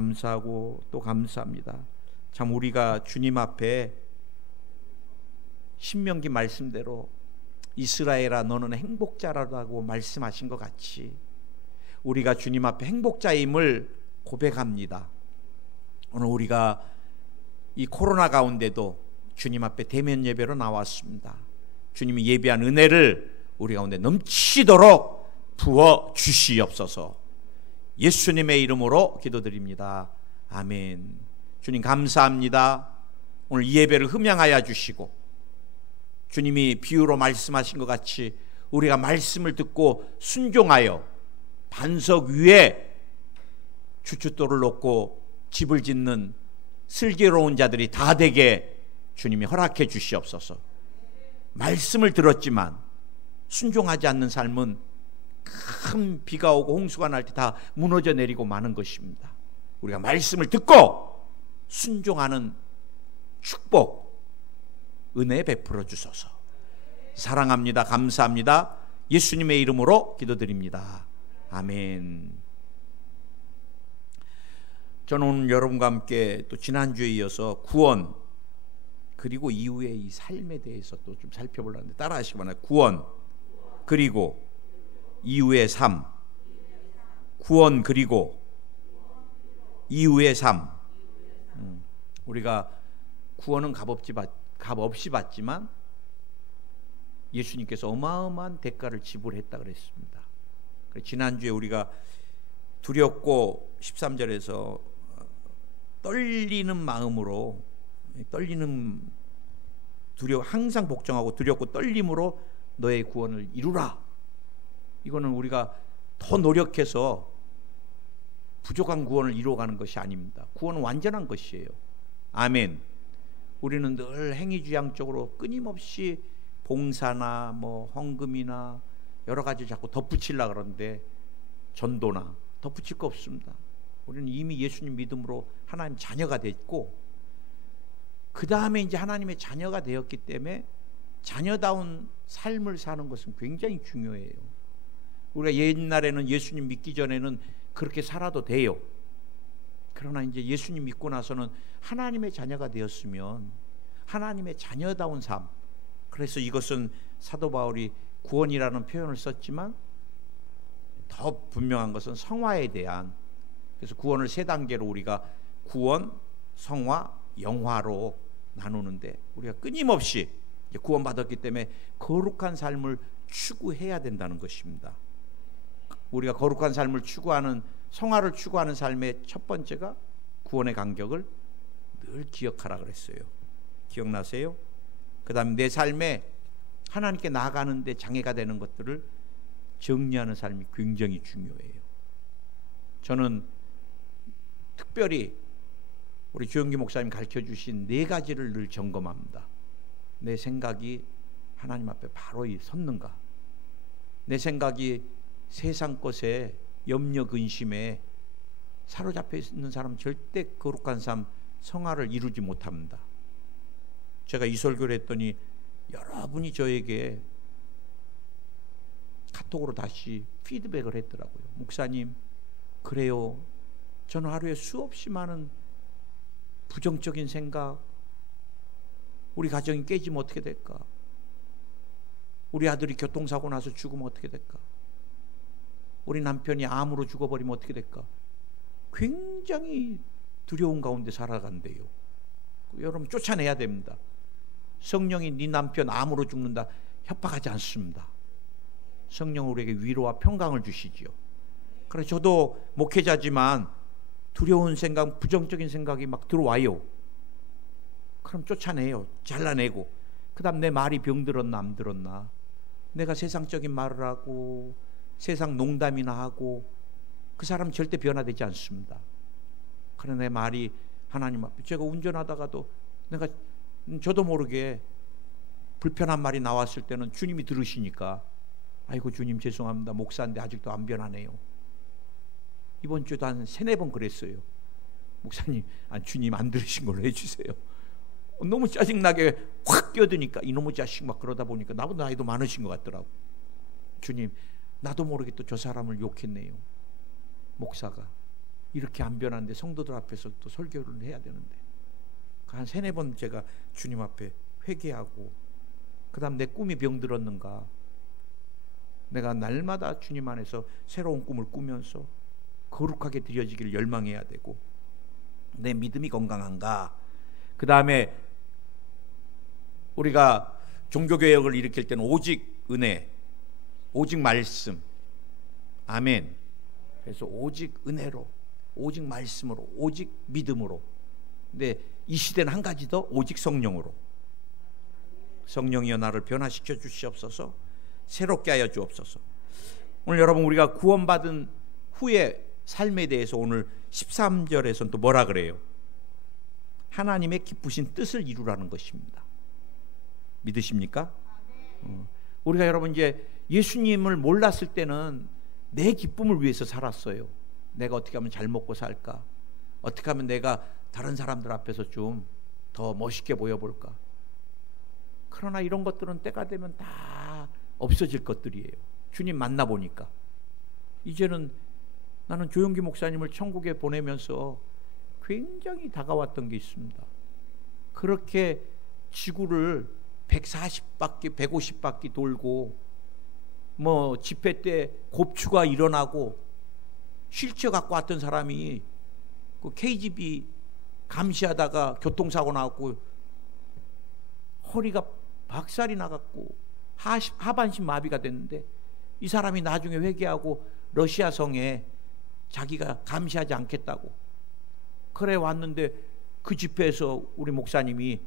감사하고 또 감사합니다. 참 우리가 주님 앞에 신명기 말씀대로 이스라엘아 너는 행복자라고 말씀하신 것 같이 우리가 주님 앞에 행복자임을 고백합니다. 오늘 우리가 이 코로나 가운데도 주님 앞에 대면 예배로 나왔습니다. 주님이 예비한 은혜를 우리 가운데 넘치도록 부어 주시옵소서. 예수님의 이름으로 기도드립니다. 아멘. 주님 감사합니다. 오늘 이 예배를 흠양하여 주시고 주님이 비유로 말씀하신 것 같이 우리가 말씀을 듣고 순종하여 반석 위에 주춧돌을 놓고 집을 짓는 슬기로운 자들이 다 되게 주님이 허락해 주시옵소서. 말씀을 들었지만 순종하지 않는 삶은 큰 비가 오고 홍수가 날 때 다 무너져 내리고 마는 것입니다. 우리가 말씀을 듣고 순종하는 축복, 은혜 베풀어 주소서. 사랑합니다. 감사합니다. 예수님의 이름으로 기도드립니다. 아멘. 저는 오늘 여러분과 함께 또 지난주에 이어서 구원 그리고 이후의 이 삶에 대해서 또 좀 살펴보려고 하는데 따라 하시기 바랍니다. 구원 그리고 이후의 삶. 구원 그리고 이후의 삶. 우리가 구원은 값없이 받지만 예수님께서 어마어마한 대가를 지불했다 그랬습니다. 지난주에 우리가 두렵고 13절에서 떨리는 마음으로 항상 복종하고 두렵고 떨림으로 너의 구원을 이루라. 이거는 우리가 더 노력해서 부족한 구원을 이루어가는 것이 아닙니다. 구원은 완전한 것이에요. 아멘. 우리는 늘 행위주의적으로 끊임없이 봉사나 헌금이나 여러 가지 자꾸 덧붙이려고 그러는데 전도나 덧붙일 거 없습니다. 우리는 이미 예수님 믿음으로 하나님 자녀가 됐고 그 다음에 이제 하나님의 자녀가 되었기 때문에 자녀다운 삶을 사는 것은 굉장히 중요해요. 우리가 옛날에는 예수님 믿기 전에는 그렇게 살아도 돼요. 그러나 이제 예수님 믿고 나서는 하나님의 자녀가 되었으면 하나님의 자녀다운 삶. 그래서 이것은 사도 바울이 구원이라는 표현을 썼지만 더 분명한 것은 성화에 대한, 그래서 구원을 세 단계로 우리가 구원, 성화, 영화로 나누는데 우리가 끊임없이 구원받았기 때문에 거룩한 삶을 추구해야 된다는 것입니다. 우리가 거룩한 삶을 추구하는, 성화를 추구하는 삶의 첫 번째가 구원의 간격을 늘 기억하라 그랬어요. 기억나세요? 그 다음에 내 삶에 하나님께 나아가는 데 장애가 되는 것들을 정리하는 삶이 굉장히 중요해요. 저는 특별히 우리 주영기 목사님 가르쳐주신 네 가지를 늘 점검합니다. 내 생각이 하나님 앞에 바로 섰는가? 내 생각이 세상 것에 염려 근심에 사로잡혀 있는 사람 절대 거룩한 삶, 성화를 이루지 못합니다. 제가 이 설교를 했더니 여러분이 저에게 카톡으로 다시 피드백을 했더라고요. 목사님, 그래요. 저는 하루에 수없이 많은 부정적인 생각, 우리 가정이 깨지면 어떻게 될까? 우리 아들이 교통사고 나서 죽으면 어떻게 될까? 우리 남편이 암으로 죽어버리면 어떻게 될까? 굉장히 두려운 가운데 살아간대요. 여러분 쫓아내야 됩니다. 성령이 네 남편 암으로 죽는다 협박하지 않습니다. 성령 우리에게 위로와 평강을 주시지요. 그래서 저도 목회자지만 두려운 생각, 부정적인 생각이 막 들어와요. 그럼 쫓아내요. 잘라내고. 그 다음 내 말이 병들었나 안 들었나, 내가 세상적인 말을 하고 세상 농담이나 하고 그 사람 절대 변화되지 않습니다. 그러나 내 말이 하나님 앞에, 제가 운전하다가도 내가 저도 모르게 불편한 말이 나왔을 때는 주님이 들으시니까 아이고 주님 죄송합니다. 목사인데 아직도 안 변하네요. 이번 주도 한 3-4번 그랬어요. 목사님, 주님 안 들으신 걸로 해주세요. 너무 짜증나게 확 끼어드니까 이놈의 자식 막 그러다 보니까 나보다 나이도 많으신 것 같더라고. 주님, 나도 모르게 또 저 사람을 욕했네요. 목사가. 이렇게 안 변한데 성도들 앞에서 또 설교를 해야 되는데 한 3-4번 제가 주님 앞에 회개하고 그 다음 내 꿈이 병들었는가, 내가 날마다 주님 안에서 새로운 꿈을 꾸면서 거룩하게 드려지기를 열망해야 되고, 내 믿음이 건강한가, 그 다음에 우리가 종교개혁을 일으킬 때는 오직 은혜, 오직 말씀, 아멘. 그래서 오직 은혜로, 오직 말씀으로, 오직 믿음으로. 근데 이 시대는 한 가지 더, 오직 성령으로. 성령이여 나를 변화시켜 주시옵소서, 새롭게 하여 주옵소서. 오늘 여러분, 우리가 구원받은 후의 삶에 대해서 오늘 13절에서는 또 뭐라 그래요? 하나님의 기쁘신 뜻을 이루라는 것입니다. 믿으십니까? 우리가 여러분 이제 예수님을 몰랐을 때는 내 기쁨을 위해서 살았어요. 내가 어떻게 하면 잘 먹고 살까? 어떻게 하면 내가 다른 사람들 앞에서 좀 더 멋있게 보여볼까? 그러나 이런 것들은 때가 되면 다 없어질 것들이에요. 주님 만나보니까. 이제는 나는 조용기 목사님을 천국에 보내면서 굉장히 다가왔던 게 있습니다. 그렇게 지구를 140바퀴 150바퀴 돌고 뭐 집회 때 곱추가 일어나고 휠체어 갖고 왔던 사람이 그 KGB 감시하다가 교통사고 나왔고 허리가 박살이 나갔고 하반신 마비가 됐는데, 이 사람이 나중에 회개하고 러시아 성에 자기가 감시하지 않겠다고 그래 왔는데, 그 집회에서 우리 목사님이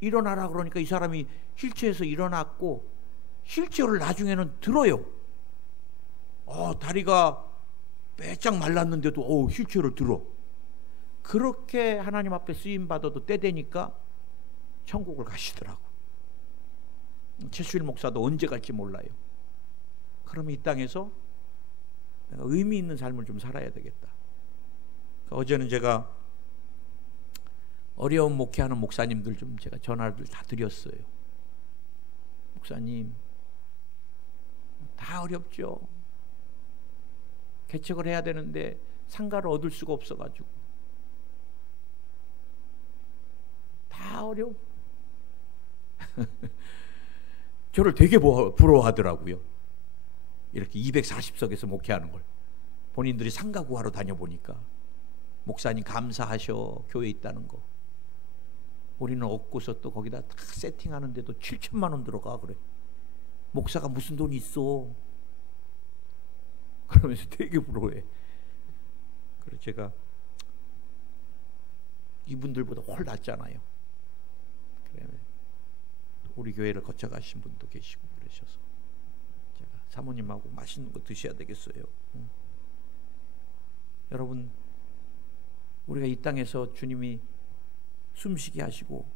일어나라 그러니까 이 사람이 휠체어에서 일어났고 휠체어를 나중에는 들어요. 다리가 빼짝 말랐는데도 휠체어를 들어. 그렇게 하나님 앞에 쓰임받아도 때 되니까 천국을 가시더라고. 최수일 목사도 언제 갈지 몰라요. 그러면 이 땅에서 내가 의미 있는 삶을 좀 살아야 되겠다. 어제는 제가 어려운 목회하는 목사님들 좀 제가 전화를 다 드렸어요. 목사님, 다 어렵죠. 개척을 해야 되는데 상가를 얻을 수가 없어가지고 다 어려워. 저를 되게 부러워하더라고요. 이렇게 240석에서 목회하는 걸 본인들이 상가 구하러 다녀보니까 목사님 감사하셔, 교회에 있다는 거. 우리는 없고서 또 거기다 다 세팅하는데도 7천만 원 들어가. 그래, 목사가 무슨 돈이 있어. 그러면서 되게 부러워해. 그래서 제가 이분들보다 훨 낫잖아요. 그래, 우리 교회를 거쳐가신 분도 계시고 그러셔서 제가 사모님하고 맛있는 거 드셔야 되겠어요. 여러분, 우리가 이 땅에서 주님이 숨쉬게 하시고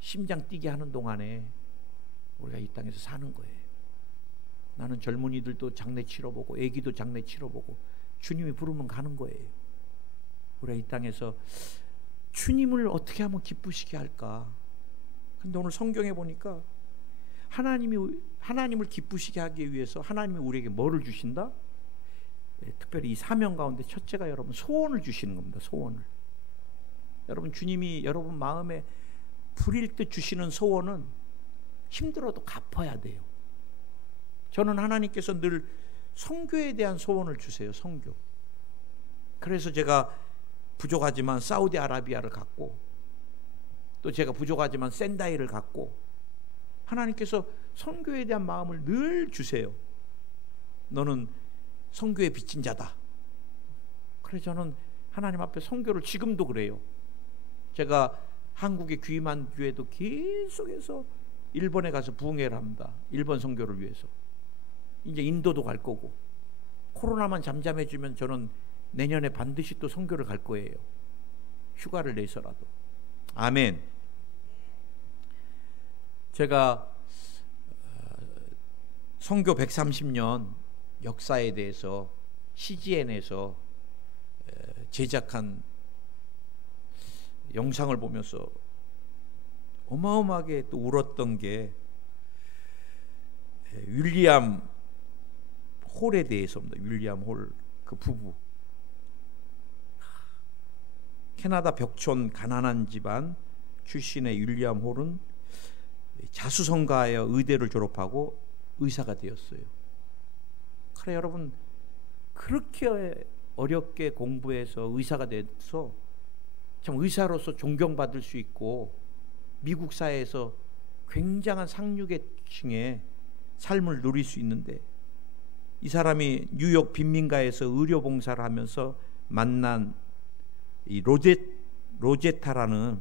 심장 뛰게 하는 동안에 우리가 이 땅에서 사는 거예요. 나는 젊은이들도 장례 치러보고 애기도 장례 치러보고 주님이 부르면 가는 거예요. 우리가 이 땅에서 주님을 어떻게 하면 기쁘시게 할까? 근데 오늘 성경에 보니까 하나님을 기쁘시게 하기 위해서 하나님이 우리에게 뭐를 주신다? 특별히 이 사명 가운데 첫째가 여러분 소원을 주시는 겁니다. 소원을. 여러분, 주님이 여러분 마음에 불일 듯 주시는 소원은 힘들어도 갚아야 돼요. 저는 하나님께서 늘 선교에 대한 소원을 주세요. 선교. 그래서 제가 부족하지만 사우디아라비아를 갔고, 또 제가 부족하지만 센다이를 갔고, 하나님께서 선교에 대한 마음을 늘 주세요. 너는 선교에 빚진 자다. 그래서 저는 하나님 앞에 선교를 지금도 그래요. 제가 한국에 귀임한 뒤에도 계속해서 일본에 가서 부흥회를 합니다. 일본 선교를 위해서. 이제 인도도 갈 거고, 코로나만 잠잠해지면 저는 내년에 반드시 또 선교를 갈 거예요. 휴가를 내서라도. 아멘. 제가 선교 130년 역사에 대해서 CGN에서 제작한 영상을 보면서 어마어마하게 또 울었던 게 윌리엄 홀에 대해서입니다. 윌리엄 홀 그 부부. 캐나다 벽촌 가난한 집안 출신의 윌리엄 홀은 자수성가하여 의대를 졸업하고 의사가 되었어요. 그래 여러분, 그렇게 어렵게 공부해서 의사가 돼서 참 의사로서 존경받을 수 있고 미국 사회에서 굉장한 상류계층의 삶을 누릴 수 있는데, 이 사람이 뉴욕 빈민가에서 의료봉사를 하면서 만난 이 로제타라는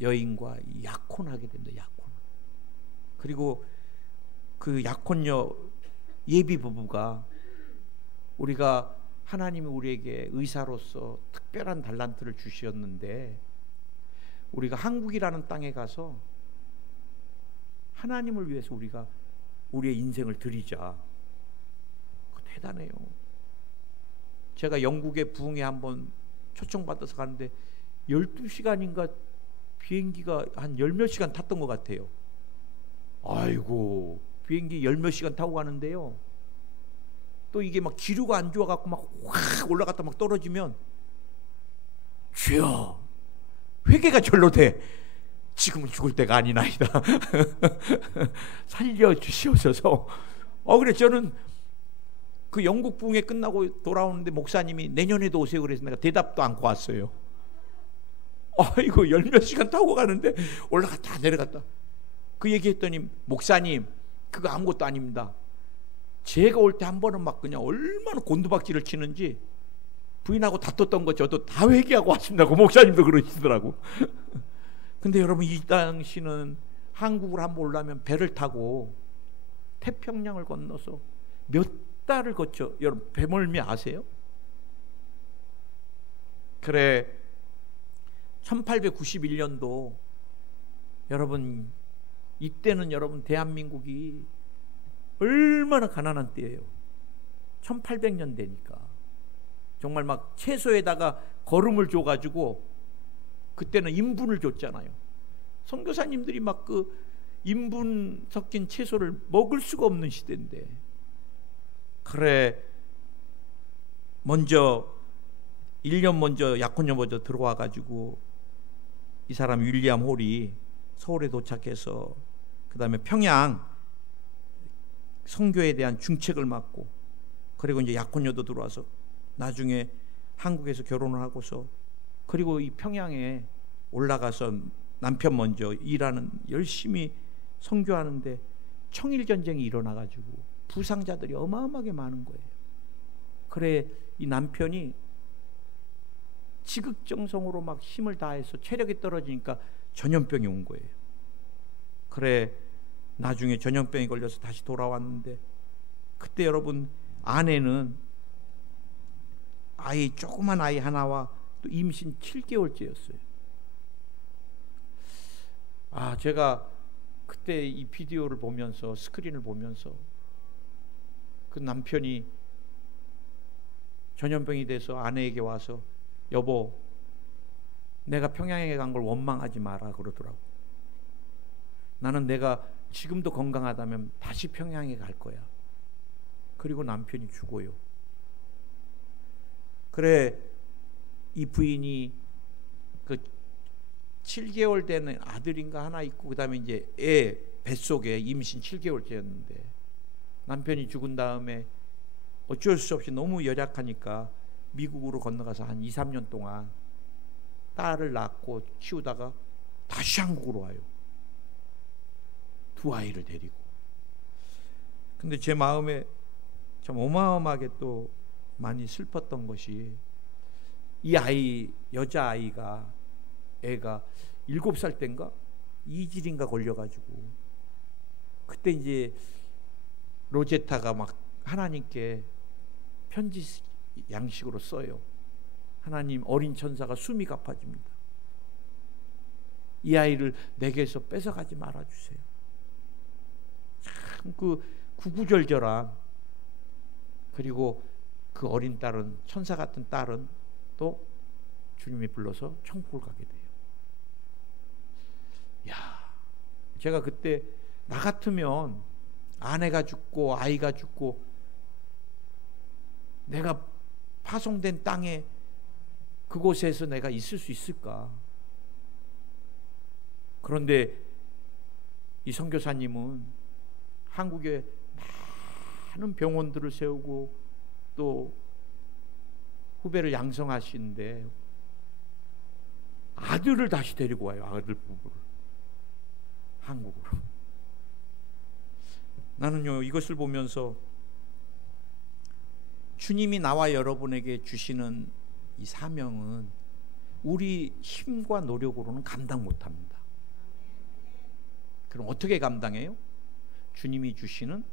여인과 약혼하게 됩니다. 약혼. 그리고 그 약혼녀 예비 부부가, 우리가 하나님이 우리에게 의사로서 특별한 달란트를 주셨는데 우리가 한국이라는 땅에 가서 하나님을 위해서 우리가 우리의 인생을 드리자. 대단해요. 제가 영국의 부흥에 한번 초청받아서 가는데 12시간인가 비행기가 한 열 몇 시간 탔던 것 같아요. 아이고, 비행기 열 몇 시간 타고 가는데요, 또 이게 막 기류가 안 좋아갖고 막 확 올라갔다 막 떨어지면, 주여 회개가 절로 돼. 지금은 죽을 때가 아니나이다. 살려주시옵소서. 그래 저는 그 영국 부흥회 끝나고 돌아오는데 목사님이 내년에도 오세요 그래서 내가 대답도 않고 왔어요. 아이고, 열 몇 시간 타고 가는데 올라갔다 내려갔다. 그 얘기했더니, 목사님 그거 아무것도 아닙니다. 제가 올 때 한 번은 막 그냥 얼마나 곤두박질을 치는지 부인하고 다퉜던 거 저도 다 회개하고 왔습니다. 그 목사님도 그러시더라고. 근데 여러분, 이 당시는 한국을 한번 오려면 배를 타고 태평양을 건너서 몇 달을 거쳐. 여러분, 배멀미 아세요? 그래 1891년도 여러분, 이때는 여러분 대한민국이 얼마나 가난한 때예요. 1800년대니까 정말 막 채소에다가 거름을 줘가지고, 그때는 인분을 줬잖아요. 선교사님들이 막 그 인분 섞인 채소를 먹을 수가 없는 시대인데, 그래 먼저 1년 먼저 약혼녀 먼저 들어와 가지고 이 사람 윌리엄 홀이 서울에 도착해서 그 다음에 평양 선교에 대한 중책을 맡고, 그리고 이제 약혼녀도 들어와서 나중에 한국에서 결혼을 하고서, 그리고 이 평양에 올라가서 남편 먼저 일하는, 열심히 선교하는데 청일전쟁이 일어나가지고 부상자들이 어마어마하게 많은 거예요. 그래 이 남편이 지극정성으로 막 힘을 다해서 체력이 떨어지니까 전염병이 온 거예요. 그래 나중에 전염병이 걸려서 다시 돌아왔는데, 그때 여러분 아내는 아이, 조그만 아이 하나와 또 임신 7개월째였어요. 제가 그때 이 비디오를 보면서, 스크린을 보면서, 그 남편이 전염병이 돼서 아내에게 와서, 여보 내가 평양에 간 걸 원망하지 마라 그러더라고. 나는 내가 지금도 건강하다면 다시 평양에 갈 거야. 그리고 남편이 죽어요. 그래 이 부인이 그 7개월 되는 아들인가 하나 있고, 그 다음에 이제 애 뱃속에 임신 7개월째였는데 남편이 죽은 다음에 어쩔 수 없이 너무 열약하니까 미국으로 건너가서 한 2, 3년 동안 딸을 낳고 키우다가 다시 한국으로 와요. 두 아이를 데리고. 근데 제 마음에 참 어마어마하게 또 많이 슬펐던 것이, 이 아이, 여자아이가, 애가 7살 땐가 이질인가 걸려가지고, 그때 이제 로제타가 막 하나님께 편지 양식으로 써요. 하나님, 어린 천사가 숨이 가빠집니다. 이 아이를 내게서 뺏어가지 말아주세요. 참 그 구구절절한, 그리고 그 어린 딸은, 천사 같은 딸은 또 주님이 불러서 천국을 가게 돼요. 제가 그때 나 같으면 아내가 죽고 아이가 죽고 내가 파송된 땅에 그곳에서 내가 있을 수 있을까? 그런데 이 선교사님은 한국에 많은 병원들을 세우고 또 후배를 양성하시는데 아들을 다시 데리고 와요. 아들 부부를 한국으로. 나는요, 이것을 보면서 주님이 나와 여러분에게 주시는 이 사명은 우리 힘과 노력으로는 감당 못합니다. 그럼 어떻게 감당해요? 주님이 주시는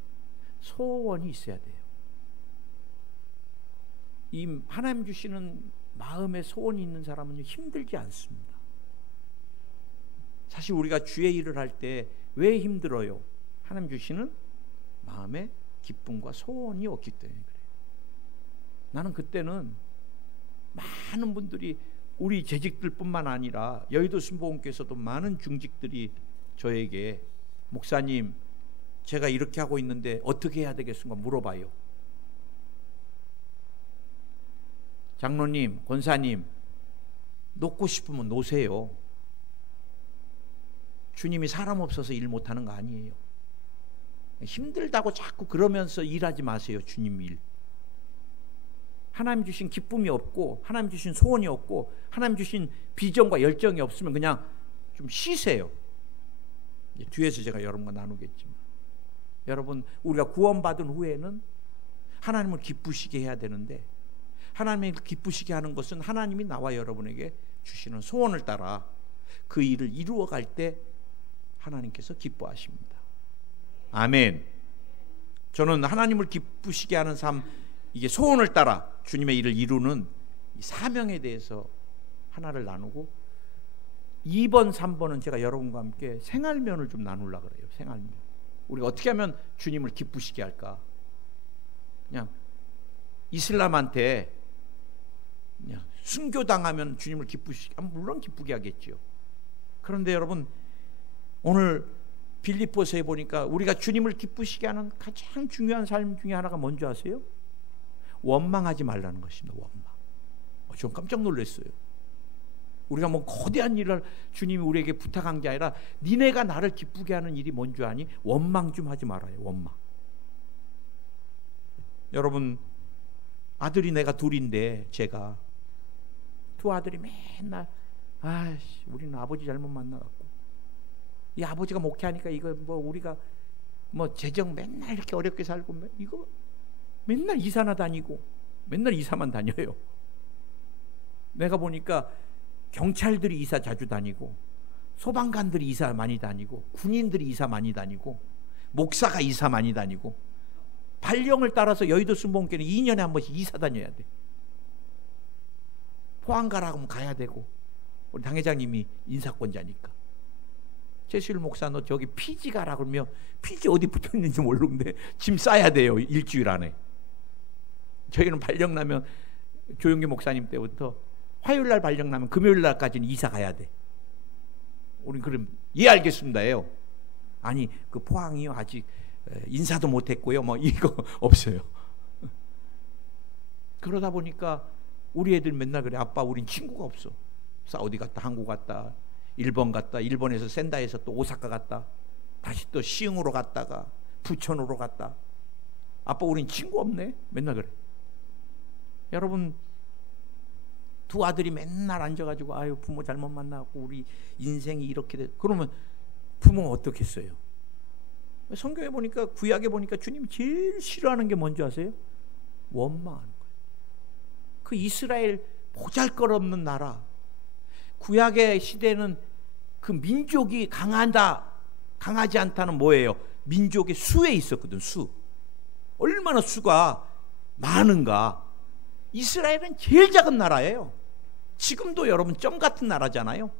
소원이 있어야 돼요. 이 하나님 주시는 마음에 소원이 있는 사람은 힘들지 않습니다. 사실 우리가 주의 일을 할 때 왜 힘들어요? 하나님 주시는 마음에 기쁨과 소원이 없기 때문에 그래요. 나는 그때는 많은 분들이 우리 재직들뿐만 아니라 여의도 순복음교회에서도 많은 중직들이 저에게 목사님, 제가 이렇게 하고 있는데 어떻게 해야 되겠습니까? 물어봐요. 장로님, 권사님, 놓고 싶으면 놓으세요. 주님이 사람 없어서 일 못하는 거 아니에요. 힘들다고 자꾸 그러면서 일하지 마세요. 주님 일. 하나님 주신 기쁨이 없고 하나님 주신 소원이 없고 하나님 주신 비전과 열정이 없으면 그냥 좀 쉬세요. 뒤에서 제가 여러분과 나누겠지만, 여러분, 우리가 구원받은 후에는 하나님을 기쁘시게 해야 되는데, 하나님을 기쁘시게 하는 것은 하나님이 나와 여러분에게 주시는 소원을 따라 그 일을 이루어갈 때 하나님께서 기뻐하십니다. 아멘. 저는 하나님을 기쁘시게 하는 삶, 이게 소원을 따라 주님의 일을 이루는 이 사명에 대해서 하나를 나누고, 2번, 3번은 제가 여러분과 함께 생활면을 좀 나누려고 그래요. 생활면. 우리가 어떻게 하면 주님을 기쁘시게 할까? 그냥 이슬람한테 그냥 순교당하면 주님을 기쁘시게, 물론 기쁘게 하겠죠. 그런데 여러분, 오늘 빌립보서에 보니까 우리가 주님을 기쁘시게 하는 가장 중요한 삶 중에 하나가 뭔지 아세요? 원망하지 말라는 것입니다. 원망. 전 깜짝 놀랐어요. 우리가 뭐 거대한 일을 주님이 우리에게 부탁한 게 아니라, 니네가 나를 기쁘게 하는 일이 뭔지 아니? 원망 좀 하지 말아요. 원망. 여러분, 아들이 내가 둘인데, 제가 두 아들이 맨날 우리는 아버지 잘못 만나갖고, 이 아버지가 목회하니까 이거 뭐 우리가 뭐 재정 맨날 이렇게 어렵게 살고, 이거 맨날 이사나 다니고 맨날 이사만 다녀요. 내가 보니까 경찰들이 이사 자주 다니고, 소방관들이 이사 많이 다니고, 군인들이 이사 많이 다니고, 목사가 이사 많이 다니고, 발령을 따라서 여의도 순복음교회는 2년에 한 번씩 이사 다녀야 돼. 포항 가라고 하면 가야 되고, 우리 당회장님이 인사권자니까. 최수일 목사, 너 저기 피지 가라 그러면 피지 어디 붙어 있는지 모르는데 짐 싸야 돼요. 일주일 안에. 저희는 발령 나면 조용기 목사님 때부터 화요일 날 발령 나면 금요일 날까지는 이사 가야 돼. 우린 그럼 예 알겠습니다예요. 아니 그 포항이요 아직 인사도 못했고요. 뭐 이거 없어요. 그러다 보니까 우리 애들 맨날 그래. 아빠 우린 친구가 없어. 사우디 갔다 한국 갔다 일본 갔다, 일본에서 센다에서 또 오사카 갔다, 다시 또 시흥으로 갔다가 부천으로 갔다. 아빠 우린 친구 없네. 맨날 그래. 여러분, 두 아들이 맨날 앉아가지고 아유 부모 잘못 만나고 우리 인생이 이렇게 돼. 그러면 부모가 어떻겠어요? 성경에 보니까, 구약에 보니까 주님이 제일 싫어하는 게 뭔지 아세요? 원망하는 거예요. 그 이스라엘 보잘것없는 나라, 구약의 시대는 그 민족이 강하지 않다는 뭐예요? 민족의 수에 있었거든. 수. 얼마나 수가 많은가. 이스라엘은 제일 작은 나라예요. 지금도 여러분 점 같은 나라잖아요.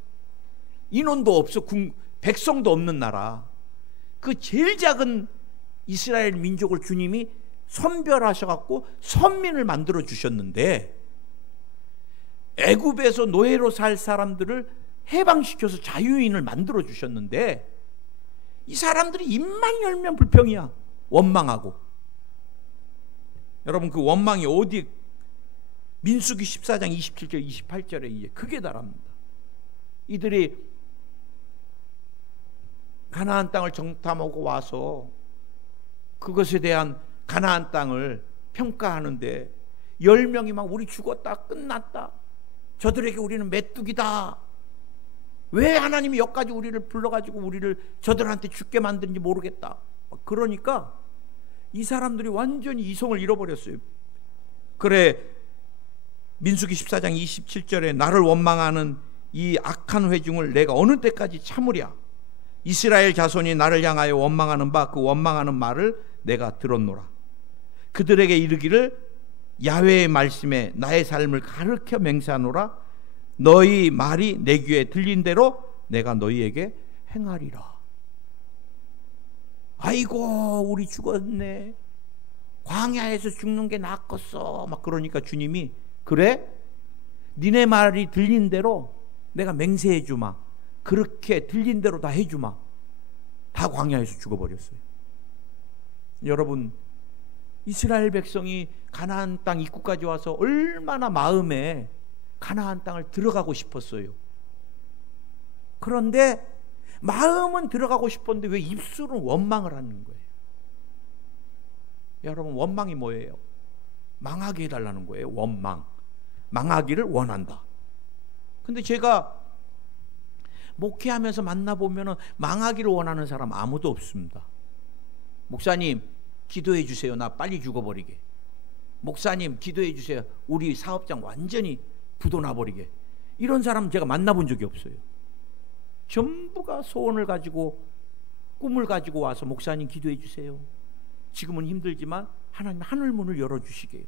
인원도 없어, 백성도 없는 나라. 그 제일 작은 이스라엘 민족을 주님이 선별하셔갖고 선민을 만들어 주셨는데, 애굽에서 노예로 살 사람들을 해방시켜서 자유인을 만들어 주셨는데, 이 사람들이 입만 열면 불평이야. 원망하고. 여러분, 그 원망이 어디 민수기 14장 27절 28절에 이제 크게 달합니다. 이들이 가나안 땅을 정탐하고 와서 그것에 대한 가나안 땅을 평가하는데 10명이 막 우리 죽었다, 끝났다, 저들에게 우리는 메뚜기다, 왜 하나님이 여기까지 우리를 불러가지고 우리를 저들한테 죽게 만드는지 모르겠다. 그러니까 이 사람들이 완전히 이성을 잃어버렸어요. 그래, 민수기 14장 27절에 나를 원망하는 이 악한 회중을 내가 어느 때까지 참으랴. 이스라엘 자손이 나를 향하여 원망하는 바 그 원망하는 말을 내가 들었노라. 그들에게 이르기를 야훼의 말씀에 나의 삶을 가르쳐 맹세하노라. 너희 말이 내 귀에 들린 대로 내가 너희에게 행하리라. 아이고 우리 죽었네, 광야에서 죽는 게 낫겠어, 막 그러니까 주님이 그래? 니네 말이 들린 대로 내가 맹세해 주마. 그렇게 들린 대로 다 해주마. 다 광야에서 죽어버렸어요. 여러분, 이스라엘 백성이 가나안 땅 입구까지 와서 얼마나 마음에 가나안 땅을 들어가고 싶었어요. 그런데 마음은 들어가고 싶었는데 왜 입술은 원망을 하는 거예요? 여러분, 원망이 뭐예요? 망하게 해달라는 거예요. 원망. 망하기를 원한다. 근데 제가 목회하면서 만나보면 망하기를 원하는 사람 아무도 없습니다. 목사님 기도해 주세요, 나 빨리 죽어버리게. 목사님 기도해 주세요, 우리 사업장 완전히 부도나버리게. 이런 사람 제가 만나본 적이 없어요. 전부가 소원을 가지고 꿈을 가지고 와서 목사님 기도해 주세요, 지금은 힘들지만 하나님 하늘문을 열어주시게요.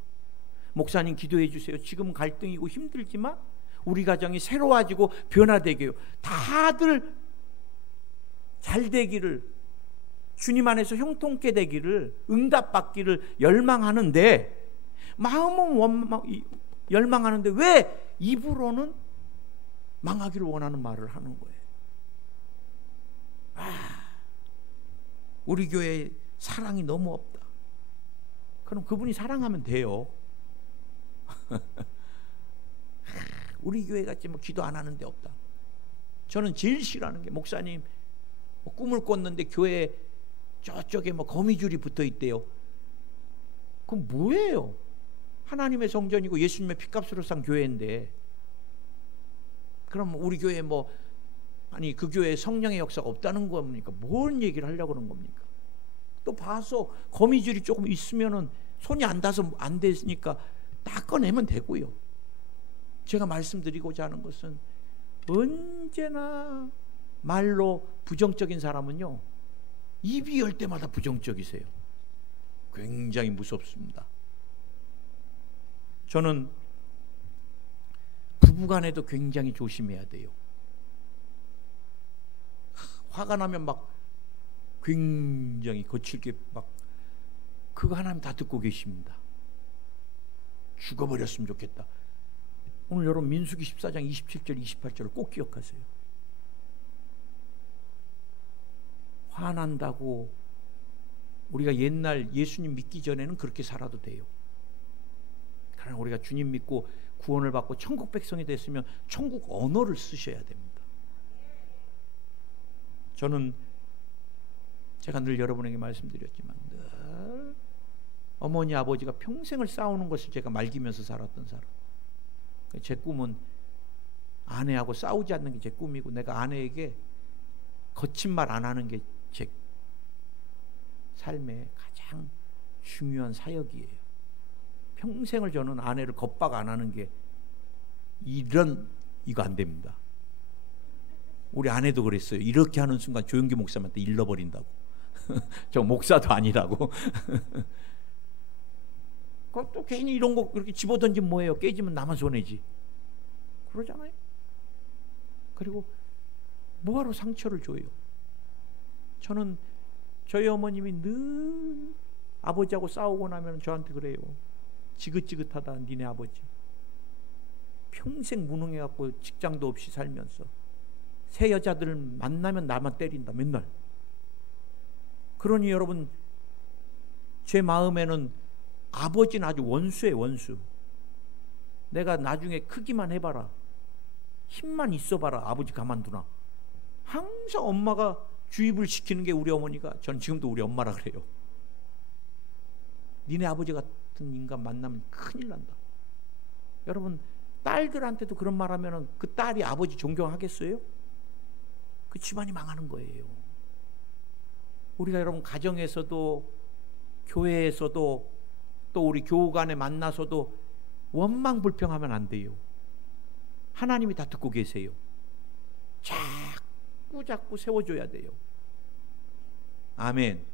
목사님 기도해 주세요, 지금은 갈등이고 힘들지만 우리 가정이 새로워지고 변화되게요. 다들 잘 되기를, 주님 안에서 형통케 되기를, 응답받기를 열망하는데, 마음은 열망하는데 왜 입으로는 망하기를 원하는 말을 하는 거예요? 우리 교회에 사랑이 너무 없다. 그럼 그분이 사랑하면 돼요. 우리 교회 같이 뭐 기도 안 하는 데 없다. 저는 제일 싫어하는 게, 목사님 뭐 꿈을 꿨는데 교회에 저쪽에 뭐 거미줄이 붙어 있대요. 그럼 뭐예요? 하나님의 성전이고 예수님의 피값으로 산 교회인데, 그럼 우리 교회에 뭐, 아니 그 교회에 성령의 역사가 없다는 겁니까? 뭔 얘기를 하려고 그러는 겁니까? 또 봐서 거미줄이 조금 있으면은 손이 안 닿아서 안 되니까 닦아내면 되고요. 제가 말씀드리고자 하는 것은, 언제나 말로 부정적인 사람은요, 입이 열 때마다 부정적이세요. 굉장히 무섭습니다. 저는 부부간에도 굉장히 조심해야 돼요. 화가 나면 막 굉장히 거칠게 막, 그거 하나님 다 듣고 계십니다. 죽어버렸으면 좋겠다. 오늘 여러분 민수기 14장 27절 28절을 꼭 기억하세요. 화난다고 우리가 옛날 예수님 믿기 전에는 그렇게 살아도 돼요. 그러나 우리가 주님 믿고 구원을 받고 천국 백성이 됐으면 천국 언어를 쓰셔야 됩니다. 저는 제가 늘 여러분에게 말씀드렸지만, 늘 어머니 아버지가 평생을 싸우는 것을 제가 말기면서 살았던 사람. 제 꿈은 아내하고 싸우지 않는 게 제 꿈이고, 내가 아내에게 거친 말 안 하는 게 제 삶의 가장 중요한 사역이에요. 평생을 저는 아내를 겁박 안 하는 게, 이거 안 됩니다. 우리 아내도 그랬어요. 이렇게 하는 순간 조영기 목사님한테 일러버린다고. 저 목사도 아니라고. 그럼 또 괜히 이런 거 그렇게 집어던지면 뭐예요? 깨지면 나만 손해지. 그러잖아요. 그리고 뭐하러 상처를 줘요? 저는 저희 어머님이 늘 아버지하고 싸우고 나면 저한테 그래요. 지긋지긋하다 니네 아버지. 평생 무능해갖고 직장도 없이 살면서 새 여자들 만나면 나만 때린다 맨날. 그러니 여러분, 제 마음에는 아버지는 아주 원수예요, 원수. 내가 나중에 크기만 해봐라, 힘만 있어봐라, 아버지 가만두나. 항상 엄마가 주입을 시키는 게 우리 어머니가, 전 지금도 우리 엄마라 그래요. 니네 아버지 같은 인간 만나면 큰일 난다. 여러분, 딸들한테도 그런 말 하면 그 딸이 아버지 존경하겠어요? 그 집안이 망하는 거예요. 우리가 여러분 가정에서도 교회에서도 또 우리 교우 간에 만나서도 원망불평하면 안 돼요. 하나님이 다 듣고 계세요. 자꾸 세워줘야 돼요. 아멘.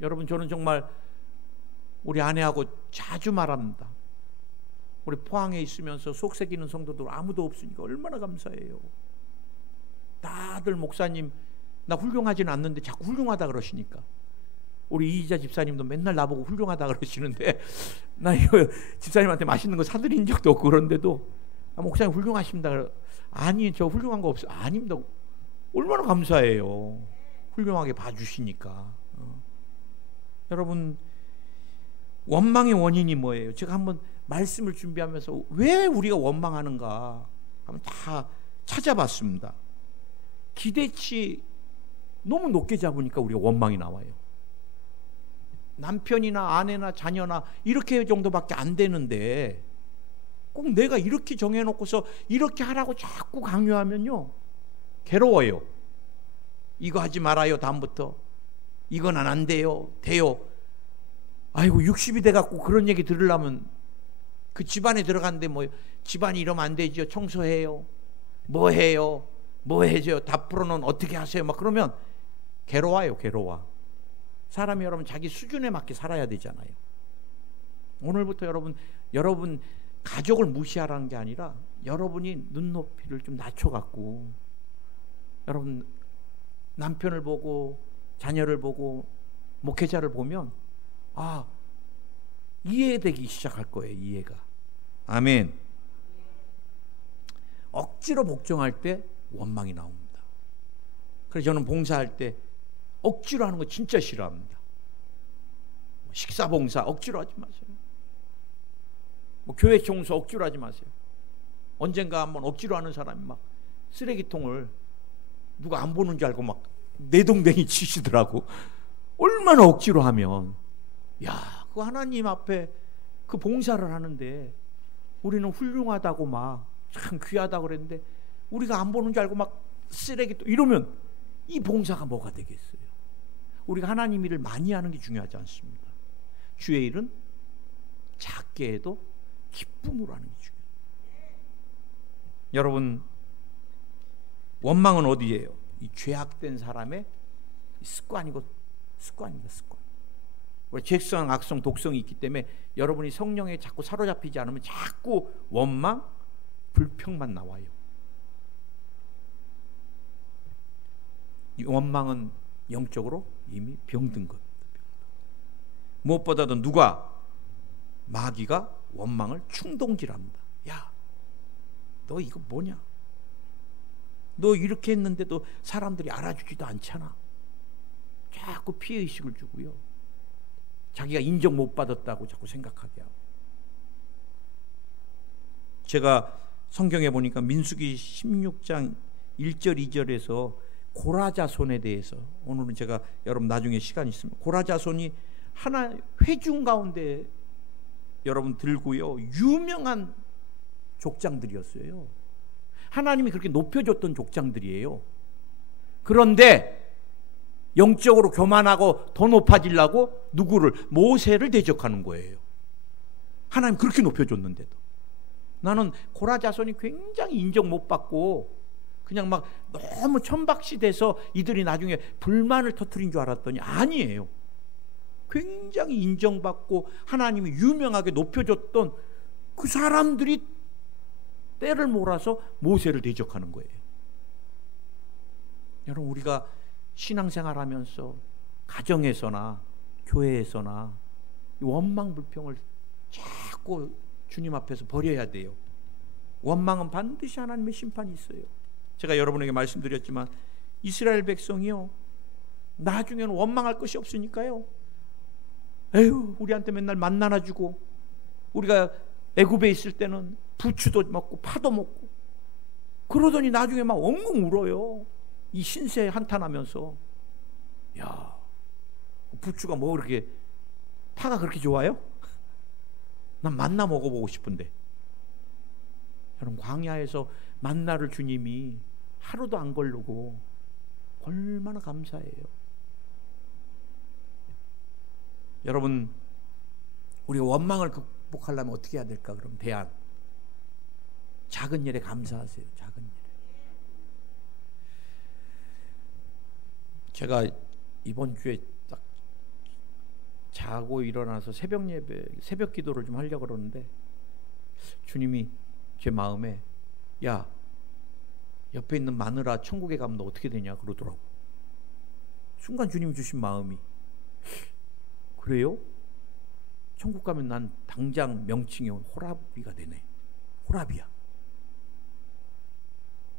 여러분, 저는 정말 우리 아내하고 자주 말합니다. 우리 포항에 있으면서 속삭이는 성도들 아무도 없으니까 얼마나 감사해요. 다들 목사님 나 훌륭하지는 않는데 자꾸 훌륭하다 그러시니까. 우리 이희자 집사님도 맨날 나보고 훌륭하다 그러시는데 나 이거 집사님한테 맛있는 거 사드린 적도 없고 그런데도 목사님 훌륭하십니다. 아니, 저 훌륭한 거 없어요. 아닙니다. 얼마나 감사해요. 훌륭하게 봐주시니까. 여러분, 원망의 원인이 뭐예요? 제가 한번 말씀을 준비하면서 왜 우리가 원망하는가 한번 다 찾아봤습니다. 기대치 너무 높게 잡으니까 우리가 원망이 나와요. 남편이나 아내나 자녀나 이렇게 정도밖에 안 되는데 꼭 내가 이렇게 정해놓고서 이렇게 하라고 자꾸 강요하면요, 괴로워요. 이거 하지 말아요, 다음부터. 이건 안 돼요. 돼요. 아이고, 60이 돼갖고 그런 얘기 들으려면 그 집안에 들어갔는데 뭐 집안이 이러면 안 되죠. 청소해요. 뭐 해요. 뭐 해줘요. 다 풀어놓은 어떻게 하세요. 막 그러면 괴로워요. 괴로워. 사람이 여러분 자기 수준에 맞게 살아야 되잖아요. 오늘부터 여러분 가족을 무시하라는 게 아니라 여러분이 눈높이를 좀 낮춰갖고 여러분 남편을 보고 자녀를 보고 목회자를 보면 이해되기 시작할 거예요. 이해가. 아멘. 억지로 복종할 때 원망이 나옵니다. 그래서 저는 봉사할 때 억지로 하는 거 진짜 싫어합니다. 식사 봉사 억지로 하지 마세요. 교회 청소 억지로 하지 마세요. 언젠가 한번 억지로 하는 사람이 막 쓰레기통을 누가 안 보는 줄 알고 막 내동댕이 치시더라고. 얼마나 억지로 하면, 그 하나님 앞에 그 봉사를 하는데 우리는 훌륭하다고 막 참 귀하다고 그랬는데 우리가 안 보는 줄 알고 막 쓰레기통 이러면 이 봉사가 뭐가 되겠어요? 우리가 하나님 일을 많이 하는 게 중요하지 않습니다. 주의 일은 작게 해도 기쁨으로 하는 게 중요해요. 여러분, 원망은 어디예요? 이 죄악된 사람의 습관입니다. 습관. 우리 죄성, 악성, 독성이 있기 때문에 여러분이 성령에 자꾸 사로잡히지 않으면 자꾸 원망, 불평만 나와요. 이 원망은 영적으로 이미 병든 겁니다. 무엇보다도 마귀가 원망을 충동질합니다. 너 이거 뭐냐? 너 이렇게 했는데도 사람들이 알아주지도 않잖아. 자꾸 피해의식을 주고요. 자기가 인정 못 받았다고 자꾸 생각하게 하고. 제가 성경에 보니까 민수기 16장 1절 2절에서 고라자손에 대해서, 오늘은 제가 여러분 나중에 시간 있으면 고라자손이 하나 회중 가운데 여러분 들고요, 유명한 족장들이었어요. 하나님이 그렇게 높여줬던 족장들이에요. 그런데 영적으로 교만하고 더 높아지려고 누구를? 모세를 대적하는 거예요. 하나님 그렇게 높여줬는데도. 나는 고라자손이 굉장히 인정 못 받고 그냥 막 너무 천박시돼서 이들이 나중에 불만을 터뜨린 줄 알았더니 아니에요. 굉장히 인정받고 하나님이 유명하게 높여줬던 그 사람들이 때를 몰아서 모세를 대적하는 거예요. 여러분, 우리가 신앙생활하면서 가정에서나 교회에서나 원망 불평을 자꾸 주님 앞에서 버려야 돼요. 원망은 반드시 하나님의 심판이 있어요. 제가 여러분에게 말씀드렸지만 이스라엘 백성이요, 나중에는 원망할 것이 없으니까요, 우리한테 맨날 만나나 주고 우리가 애굽에 있을 때는 부추도 먹고 파도 먹고 그러더니 나중에 막 엉엉 울어요. 이 신세에 한탄하면서. 야, 부추가 뭐 그렇게 파가 그렇게 좋아요? 난 만나 먹어보고 싶은데. 여러분, 광야에서 만나를 주님이 하루도 안 걸르고 얼마나 감사해요. 여러분, 우리가 원망을 극복하려면 어떻게 해야 될까? 그럼 대안, 작은 일에 감사하세요. 작은 일에. 제가 이번 주에 딱 자고 일어나서 새벽 예배, 새벽 기도를 좀 하려고 그러는데 주님이 제 마음에, 야, 옆에 있는 마누라 천국에 가면 너 어떻게 되냐 그러더라고. 순간 주님이 주신 마음이, 그래요? 천국 가면 난 당장 명칭이 호라비가 되네. 호라비야.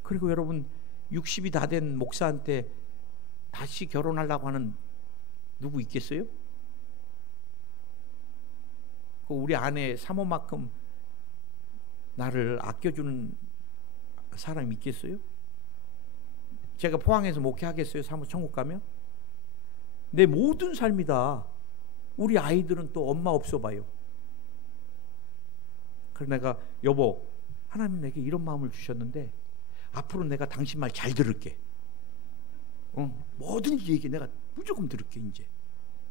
그리고 여러분, 60이 다 된 목사한테 다시 결혼하려고 하는 누구 있겠어요? 우리 아내 사모만큼 나를 아껴주는 사람이 있겠어요? 제가 포항에서 목회하겠어요? 사모 천국 가면? 내 모든 삶이 다, 우리 아이들은 또 엄마 없어 봐요. 그래서 내가, 여보, 하나님 내게 이런 마음을 주셨는데 앞으로 내가 당신 말 잘 들을게. 뭐든지 얘기 내가 무조건 들을게. 이제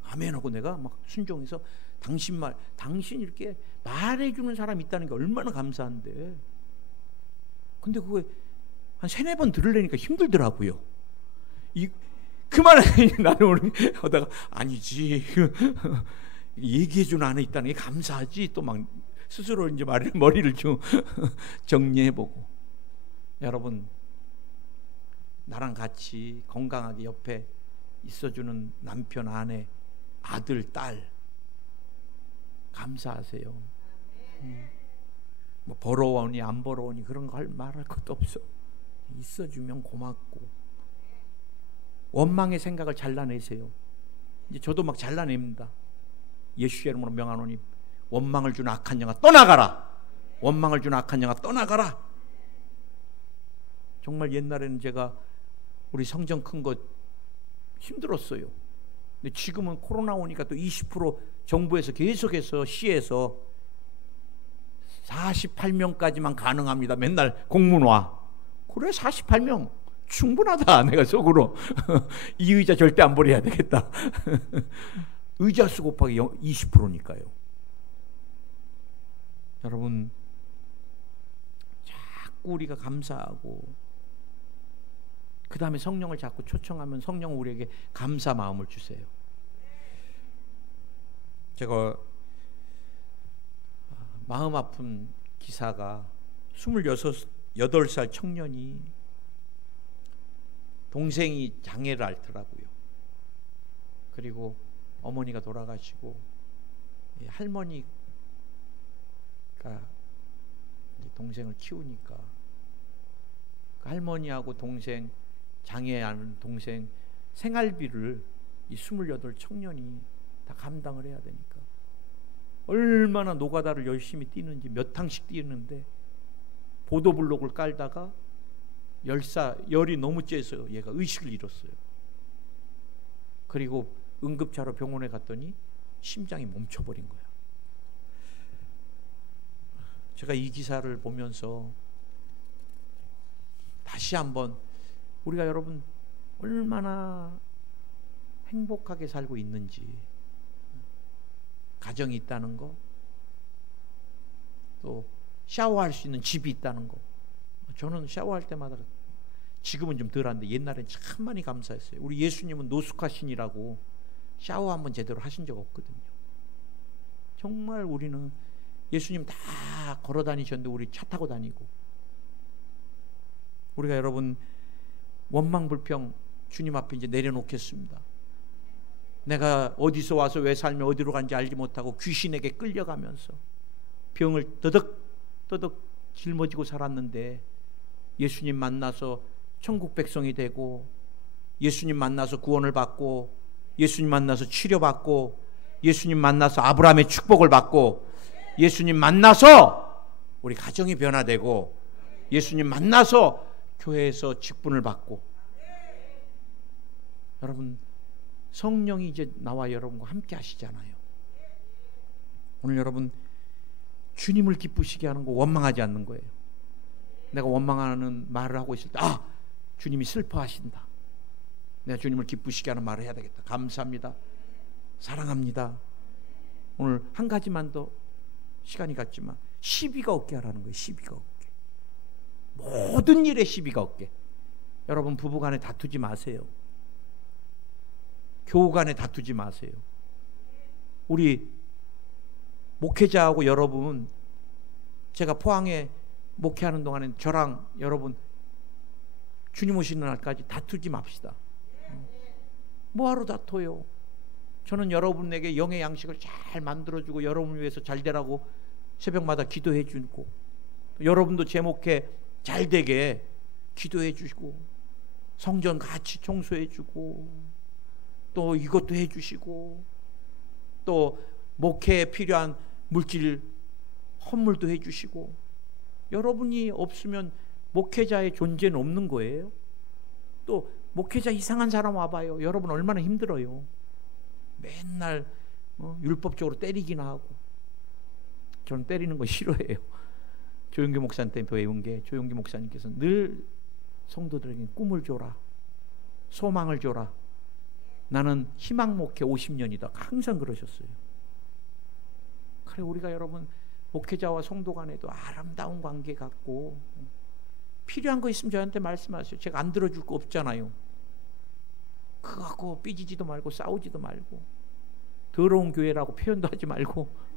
아멘 하고 내가 막 순종해서 당신 말, 당신 이렇게 말해주는 사람이 있다는 게 얼마나 감사한데. 근데 그거 한 3-4번 들으려니까 힘들더라고요. 그 말을 나는 오늘 하다가, 아니지, 얘기해주는 안에 있다는 게 감사하지. 또 막 스스로 이제 머리를 좀 정리해보고. 여러분, 나랑 같이 건강하게 옆에 있어주는 남편, 아내, 아들, 딸 감사하세요. 뭐 벌어오니 안 벌어오니 그런 거 말할 것도 없어. 있어주면 고맙고. 원망의 생각을 잘라내세요. 이제 저도 막 잘라냅니다. 예수의 이름으로 명하노니 원망을 주는 악한 영아 떠나가라. 원망을 주는 악한 영아 떠나가라. 정말 옛날에는 제가 우리 성전 큰 거 힘들었어요. 근데 지금은 코로나 오니까 또 20% 정부에서 계속해서 시에서 48명까지만 가능합니다. 맨날 공문 와. 그래, 48명 충분하다. 내가 속으로 이 의자 절대 안 버려야 되겠다. 의자 수 곱하기 20%니까요. 여러분, 자꾸 우리가 감사하고 그 다음에 성령을 자꾸 초청하면 성령은 우리에게 감사 마음을 주세요. 제가 마음 아픈 기사가 28살 청년이 동생이 장애를 앓더라고요. 그리고 어머니가 돌아가시고 할머니가 동생을 키우니까 그 할머니하고 동생, 장애 앓는 동생 생활비를 이 28 청년이 다 감당을 해야 되니까 얼마나 노가다를 열심히 뛰는지, 몇 탕씩 뛰는데 보도블록을 깔다가 열이 너무 째서 얘가 의식을 잃었어요. 그리고 응급차로 병원에 갔더니 심장이 멈춰버린 거야. 제가 이 기사를 보면서 다시 한번 우리가 여러분 얼마나 행복하게 살고 있는지, 가정이 있다는 거, 또 샤워할 수 있는 집이 있다는 거. 저는 샤워할 때마다, 지금은 좀 덜한데 옛날엔 참 많이 감사했어요. 우리 예수님은 노숙하신이라고 샤워 한번 제대로 하신 적 없거든요. 정말 우리는 예수님 다 걸어 다니셨는데 우리 차 타고 다니고. 우리가 여러분 원망 불평 주님 앞에 이제 내려놓겠습니다. 내가 어디서 와서 왜 살며 어디로 간지 알지 못하고 귀신에게 끌려가면서 병을 떠덕떠덕 짊어지고 살았는데 예수님 만나서 천국 백성이 되고, 예수님 만나서 구원을 받고, 예수님 만나서 치료받고, 예수님 만나서 아브라함의 축복을 받고, 예수님 만나서 우리 가정이 변화되고, 예수님 만나서 교회에서 직분을 받고, 여러분 성령이 이제 나와 여러분과 함께 하시잖아요. 오늘 여러분 주님을 기쁘시게 하는 거 원망하지 않는 거예요. 내가 원망하는 말을 하고 있을 때, 아, 주님이 슬퍼하신다. 내가 주님을 기쁘시게 하는 말을 해야 되겠다. 감사합니다. 사랑합니다. 오늘 한 가지만 더, 시간이 갔지만 시비가 없게 하라는 거예요. 시비가 없게. 모든 일에 시비가 없게. 여러분 부부간에 다투지 마세요. 교우간에 다투지 마세요. 우리 목회자하고 여러분, 제가 포항에 목회하는 동안에 저랑 여러분 주님 오시는 날까지 다투지 맙시다. 뭐하러 다퉈요? 저는 여러분에게 영의 양식을 잘 만들어주고 여러분을 위해서 잘 되라고 새벽마다 기도해 주고, 여러분도 제 목회 잘 되게 기도해 주시고, 성전 같이 청소해 주고, 또 이것도 해 주시고, 또 목회에 필요한 물질 헌물도 해 주시고, 여러분이 없으면 목회자의 존재는 없는 거예요. 또 목회자 이상한 사람 와봐요. 여러분 얼마나 힘들어요. 맨날 율법적으로 때리기나 하고. 저는 때리는 거 싫어해요. 조용기 목사한테 배운 게, 조용기 목사님께서 늘 성도들에게 꿈을 줘라, 소망을 줘라. 나는 희망 목회 50년이다. 항상 그러셨어요. 그래, 우리가 여러분 목회자와 성도 간에도 아름다운 관계 갖고, 필요한 거 있으면 저한테 말씀하세요. 제가 안 들어줄 거 없잖아요. 그거 갖고 삐지지도 말고 싸우지도 말고, 더러운 교회라고 표현도 하지 말고.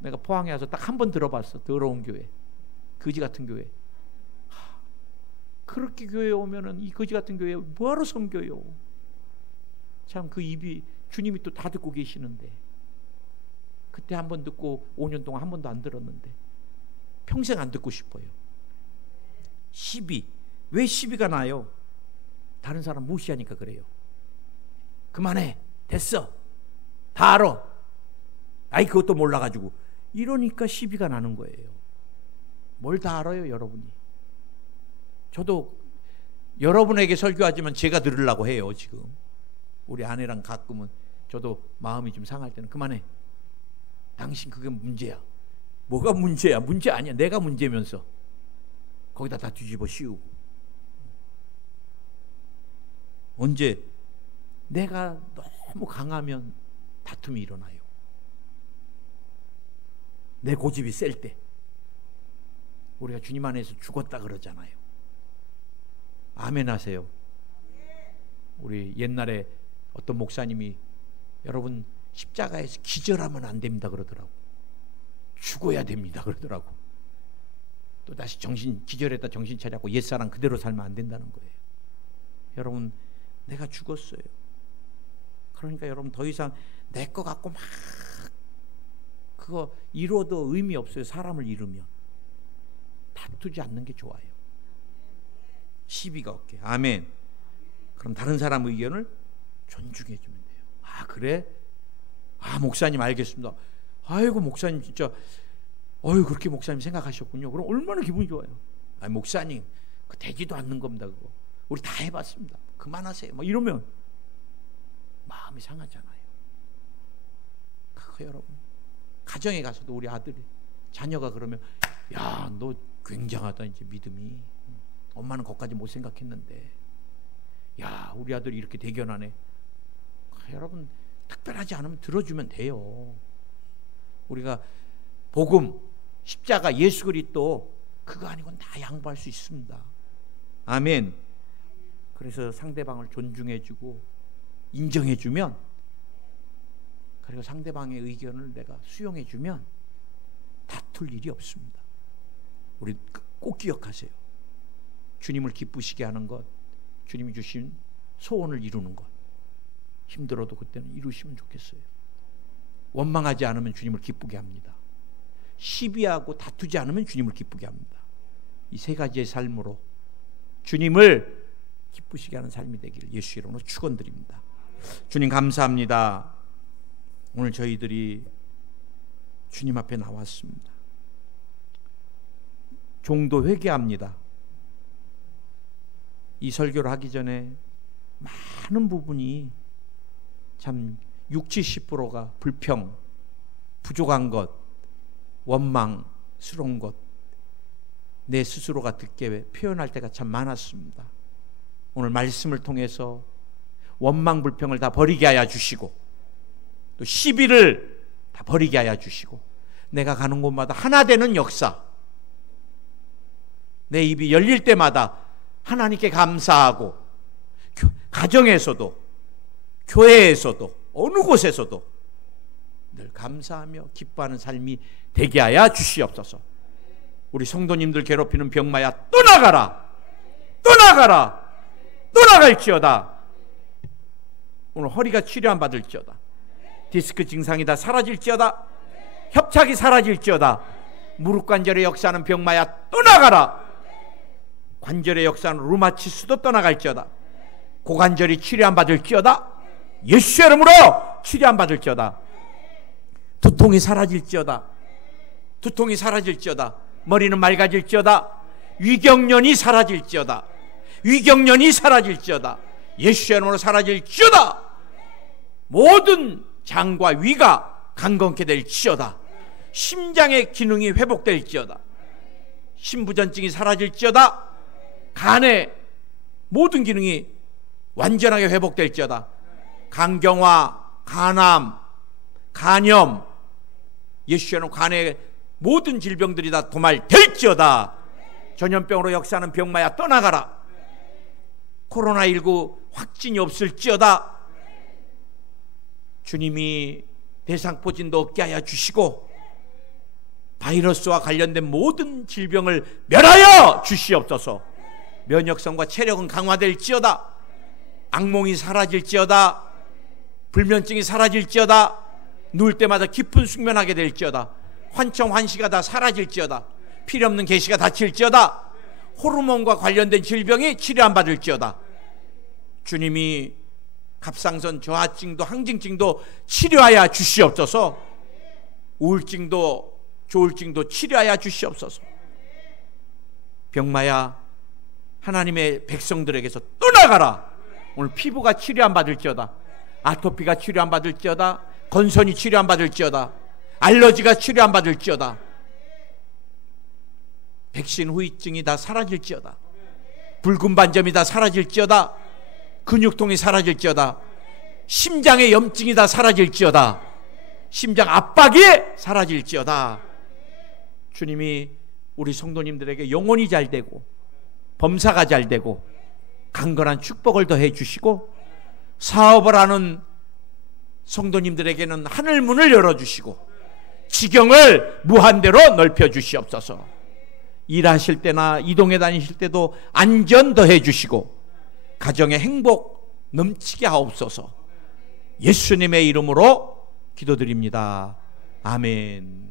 내가 포항에 와서 딱 한 번 들어봤어. 더러운 교회, 거지 같은 교회. 그렇게 교회에 오면은 이 거지 같은 교회에 뭐하러 섬겨요? 참 그 입이, 주님이 또 다 듣고 계시는데, 그때 한 번 듣고 5년 동안 한 번도 안 들었는데 평생 안 듣고 싶어요. 시비. 왜 시비가 나요? 다른 사람 무시하니까 그래요. 그만해, 됐어, 다 알아, 아이 그것도 몰라가지고, 이러니까 시비가 나는 거예요. 뭘 다 알아요 여러분이? 저도 여러분에게 설교하지만 제가 들으려고 해요. 지금 우리 아내랑 가끔은 저도 마음이 좀 상할 때는, 그만해, 당신 그게 문제야. 뭐가 문제야? 문제 아니야. 내가 문제면서 거기다 다 뒤집어 씌우고. 언제 내가 너무 강하면 다툼이 일어나요. 내 고집이 셀 때. 우리가 주님 안에서 죽었다 그러잖아요. 아멘 하세요. 우리 옛날에 어떤 목사님이, 여러분 십자가에서 기절하면 안 됩니다 그러더라고. 죽어야 됩니다 그러더라고. 또 다시 기절했다 정신 차리고 옛사람 그대로 살면 안 된다는 거예요. 여러분 내가 죽었어요. 그러니까 여러분 더 이상 내 거 갖고 막 그거 이뤄도 의미 없어요. 사람을 잃으면. 다투지 않는 게 좋아요. 시비가 없게. 아멘. 그럼 다른 사람 의견을 존중해 주면 돼요. 아 그래? 아 목사님 알겠습니다. 아이고 목사님 진짜, 어휴 그렇게 목사님 생각하셨군요. 그럼 얼마나 기분이 좋아요. 아 목사님 그 되지도 않는 겁니다. 그거 우리 다 해봤습니다. 그만하세요. 뭐 이러면 마음이 상하잖아요. 그거 여러분 가정에 가서도 우리 아들이, 자녀가 그러면, 야 너 굉장하다 이제 믿음이. 엄마는 거기까지 못 생각했는데, 야 우리 아들이 이렇게 대견하네. 여러분 특별하지 않으면 들어주면 돼요. 우리가 복음, 십자가, 예수 그리스도 그거 아니고는 다 양보할 수 있습니다. 아멘. 그래서 상대방을 존중해주고 인정해주면, 그리고 상대방의 의견을 내가 수용해주면 다툴 일이 없습니다. 우리 꼭 기억하세요. 주님을 기쁘시게 하는 것, 주님이 주신 소원을 이루는 것, 힘들어도 그때는 이루시면 좋겠어요. 원망하지 않으면 주님을 기쁘게 합니다. 시비하고 다투지 않으면 주님을 기쁘게 합니다. 이 세 가지의 삶으로 주님을 기쁘시게 하는 삶이 되기를 예수 이름으로 축원드립니다. 주님 감사합니다. 오늘 저희들이 주님 앞에 나왔습니다. 종도 회개합니다. 이 설교를 하기 전에 많은 부분이 참 60~70%가 불평, 부족한 것, 원망스러운 것, 내 스스로가 듣게 표현할 때가 참 많았습니다. 오늘 말씀을 통해서 원망, 불평을 다 버리게 하여 주시고, 또 시비를 다 버리게 하여 주시고, 내가 가는 곳마다 하나 되는 역사, 내 입이 열릴 때마다 하나님께 감사하고, 가정에서도 교회에서도 어느 곳에서도 늘 감사하며 기뻐하는 삶이 되게 하여 주시옵소서. 우리 성도님들 괴롭히는 병마야 떠나가라, 떠나가라, 떠나갈지어다. 오늘 허리가 치료 안 받을지어다, 디스크 증상이 다 사라질지어다, 협착이 사라질지어다, 무릎 관절에 역사하는 병마야 떠나가라, 관절에 역사하는 루마티스도 떠나갈지어다, 고관절이 치료 안 받을지어다, 예수의 이름으로 치료 안 받을지어다, 두통이 사라질지어다, 두통이 사라질지어다, 머리는 맑아질지어다, 위경련이 사라질지어다, 위경련이 사라질지어다, 예수의 이름으로 사라질지어다, 모든 장과 위가 강건케 될지어다, 심장의 기능이 회복될지어다, 심부전증이 사라질지어다, 간의 모든 기능이 완전하게 회복될지어다, 간경화, 간암, 간염, 예수의 이름으로 간의 모든 질병들이 다 도말될지어다, 전염병으로 역사하는 병마야 떠나가라, 코로나19 확진이 없을지어다, 주님이 대상포진도 없게 하여 주시고 바이러스와 관련된 모든 질병을 멸하여 주시옵소서. 면역성과 체력은 강화될지어다, 악몽이 사라질지어다, 불면증이 사라질지어다, 누울 때마다 깊은 숙면하게 될지어다, 환청 환시가 다 사라질지어다, 필요없는 계시가 닫힐지어다, 호르몬과 관련된 질병이 치료 안 받을지어다, 주님이 갑상선 저하증도 항진증도 치료하여 주시옵소서. 우울증도 조울증도 치료하여 주시옵소서. 병마야 하나님의 백성들에게서 떠나가라. 오늘 피부가 치료 안 받을지어다, 아토피가 치료 안 받을지어다, 건선이 치료 안 받을지어다, 알러지가 치료 안 받을지어다, 백신 후유증이 다 사라질지어다, 붉은 반점이 다 사라질지어다, 근육통이 사라질지어다, 심장의 염증이 다 사라질지어다, 심장 압박이 사라질지어다. 주님이 우리 성도님들에게 영혼이 잘 되고 범사가 잘 되고 강건한 축복을 더해 주시고, 사업을 하는 성도님들에게는 하늘문을 열어주시고 지경을 무한대로 넓혀 주시옵소서. 일하실 때나 이동해 다니실 때도 안전 더해 주시고 가정의 행복 넘치게 하옵소서. 예수님의 이름으로 기도드립니다. 아멘.